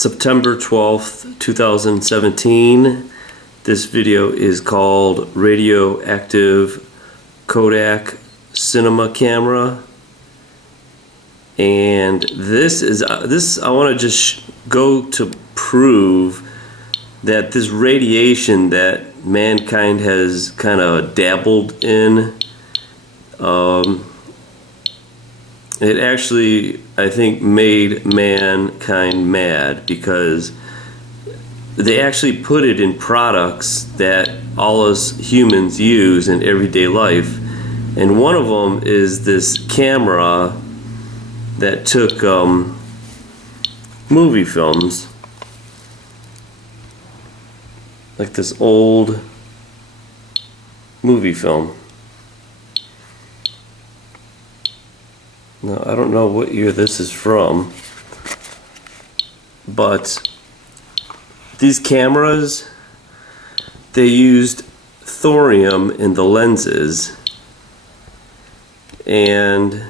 September 12th, 2017. This video is called Radioactive Kodak Cinema Camera. And this I want to just go to prove that this radiation that mankind has kind of dabbled in, it actually, I think, made mankind mad, because they actually put it in products that all us humans use in everyday life. And one of them is this camera that took movie films, like this old movie film. Now, I don't know what year this is from, but these cameras, they used thorium in the lenses, and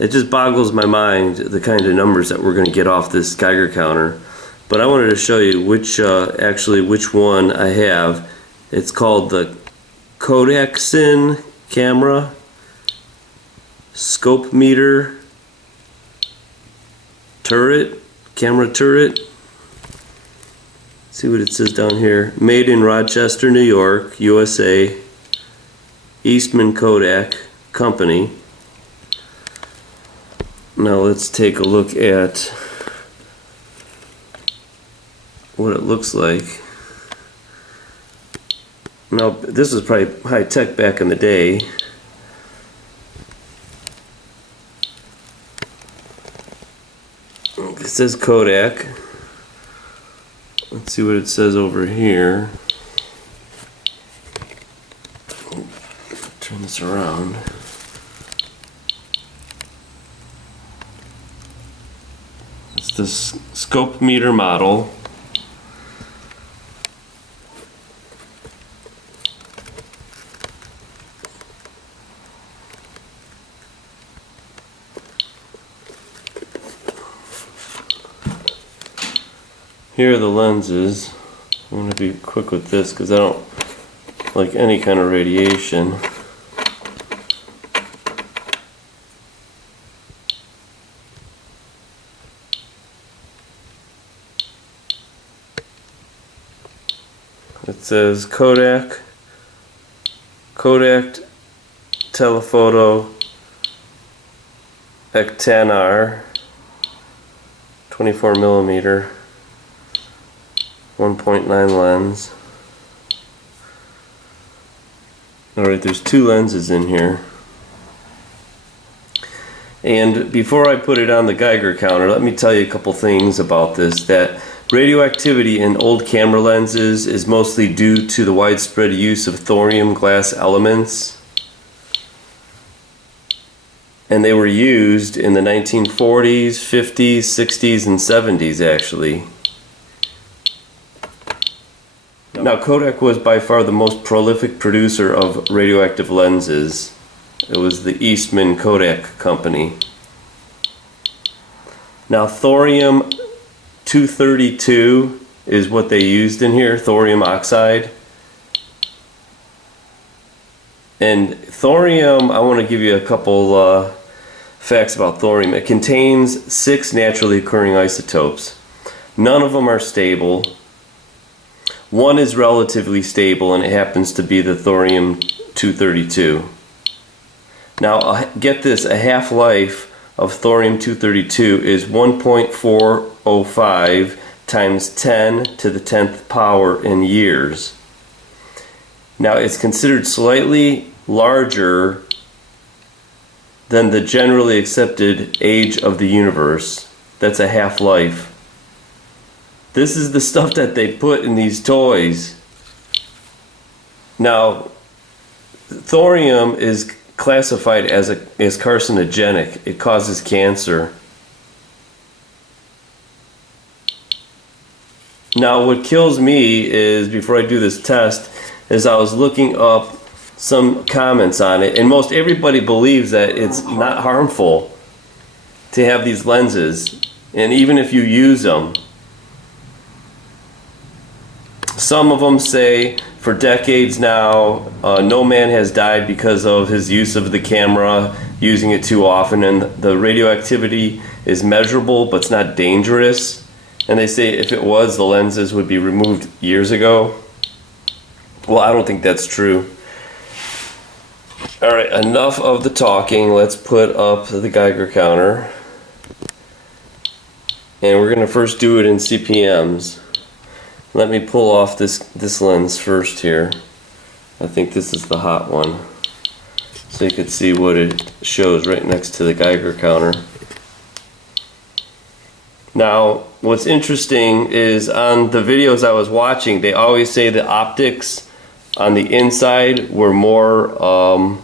it just boggles my mind the kind of numbers that we're going to get off this Geiger counter. But I wanted to show you which one I have. It's called the Kodak camera scope meter turret, camera turret. See what it says down here. Made in Rochester, New York, USA. Eastman Kodak Company. Now let's take a look at what it looks like. Now, this was probably high tech back in the day. It says Kodak. Let's see what it says over here. Turn this around. It's this scope meter model. Here are the lenses. I'm going to be quick with this because I don't like any kind of radiation. It says Kodak Telephoto Ectanar 24mm 1.9 lens. Alright, there's two lenses in here. And before I put it on the Geiger counter, let me tell you a couple things about this. That radioactivity in old camera lenses is mostly due to the widespread use of thorium glass elements. And they were used in the 1940s, 50s, 60s, and 70s actually. Now, Kodak was by far the most prolific producer of radioactive lenses. It was the Eastman Kodak Company. Now, thorium-232 is what they used in here, thorium oxide. And thorium, I want to give you a couple facts about thorium. It contains 6 naturally occurring isotopes. None of them are stable. One is relatively stable, and it happens to be the thorium-232. Now, get this, a half-life of thorium-232 is 1.405 times 10 to the 10th power in years. Now, it's considered slightly larger than the generally accepted age of the universe. That's a half-life. This is the stuff that they put in these toys. Now, thorium is classified as carcinogenic. It causes cancer. Now, what kills me is, before I do this test, is I was looking up some comments on it, and most everybody believes that it's not harmful to have these lenses. And even if you use them, some of them say for decades now, no man has died because of his use of the camera, using it too often, and the radioactivity is measurable, but it's not dangerous. And they say if it was, the lenses would be removed years ago. Well, I don't think that's true. Alright, enough of the talking. Let's put up the Geiger counter. And we're going to first do it in CPMs. Let me pull off this lens first here. I think this is the hot one. So you can see what it shows right next to the Geiger counter. Now, what's interesting is on the videos I was watching, they always say the optics on the inside were more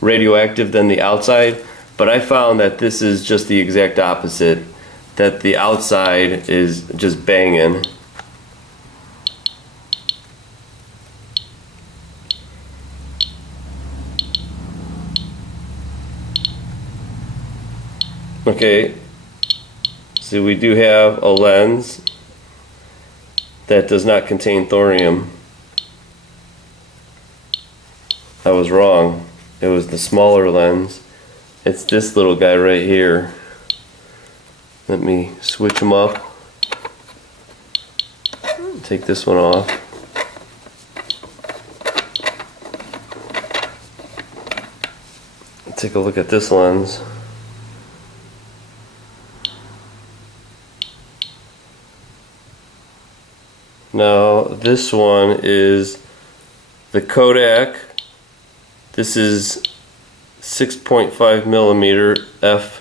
radioactive than the outside, but I found that this is just the exact opposite, that the outside is just banging. Okay, so we do have a lens that does not contain thorium. I was wrong. It was the smaller lens. It's this little guy right here. Let me switch them up. Take this one off. Take a look at this lens. Now this one is the Kodak. This is 6.5 millimeter f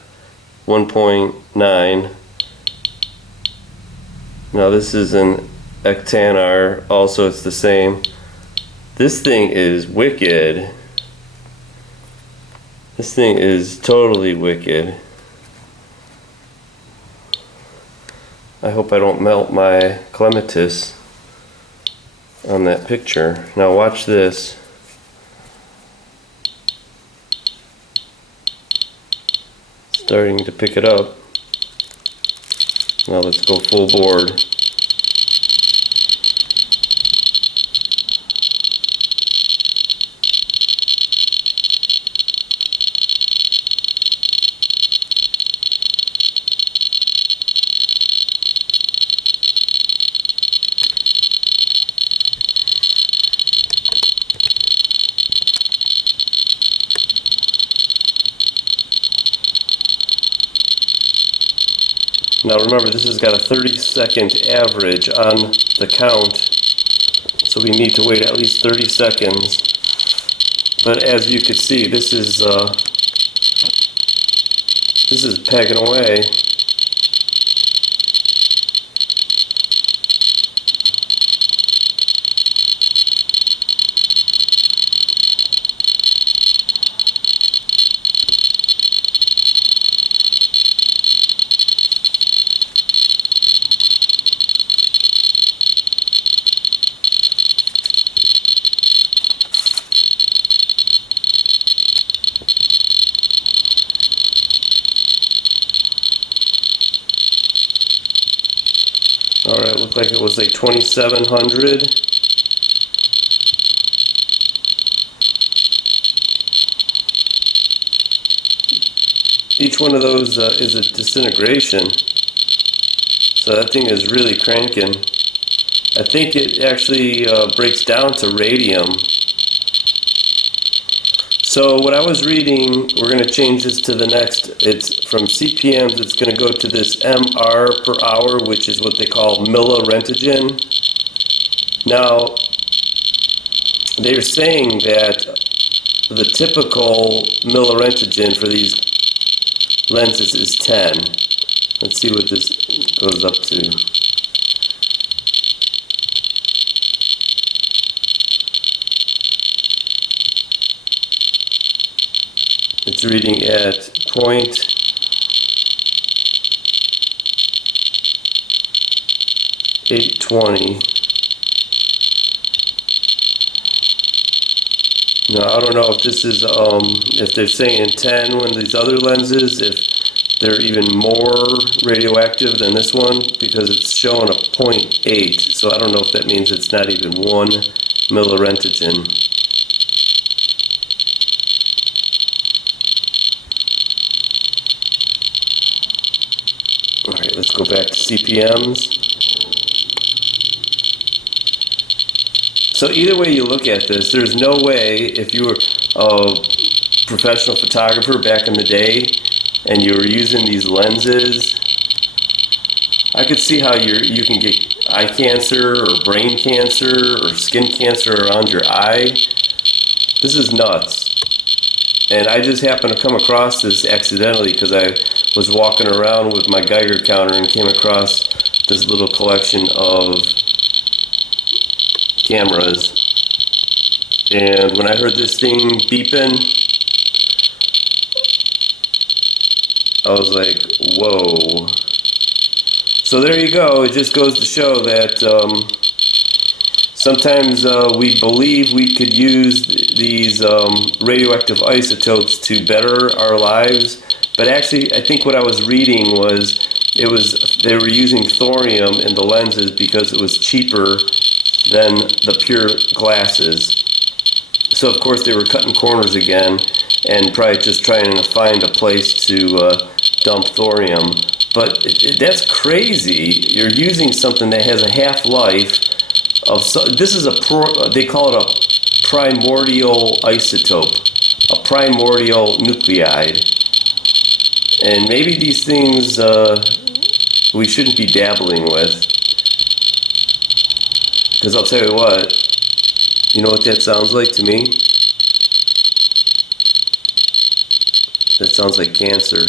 1.9. Now this is an Ectanar, also it's the same. This thing is wicked. This thing is totally wicked. I hope I don't melt my clematis on that picture. Now watch this. Starting to pick it up. Now let's go full board. Now remember, this has got a 30-second average on the count, so we need to wait at least 30 seconds. But as you can see, this is pegging away. Alright, looked like it was like 2700. Each one of those is a disintegration. So that thing is really cranking. I think it actually breaks down to radium. So what I was reading, we're going to change this to the next, it's from CPMs, it's going to go to this MR per hour, which is what they call millirentgen. Now, they're saying that the typical millirentgen for these lenses is 10. Let's see what this goes up to. It's reading at 0.820. Now I don't know if this is if they're saying 10 when these other lenses, if they're even more radioactive than this one because it's showing a 0.8. So I don't know if that means it's not even 1 millirentgen. Alright, let's go back to CPMs. So either way you look at this, there's no way if you were a professional photographer back in the day and you were using these lenses, I could see how you can get eye cancer or brain cancer or skin cancer around your eye. This is nuts. And I just happened to come across this accidentally because I was walking around with my Geiger counter and came across this little collection of cameras. And when I heard this thing beeping, I was like, whoa. So there you go. It just goes to show that sometimes we believe we could use these radioactive isotopes to better our lives, but actually I think what I was reading was they were using thorium in the lenses because it was cheaper than the pure glasses. So of course they were cutting corners again and probably just trying to find a place to dump thorium. But that's crazy. You're using something that has a half-life of this is they call it a primordial isotope, a primordial nuclide. And maybe these things we shouldn't be dabbling with. Because I'll tell you what, you know what that sounds like to me? That sounds like cancer.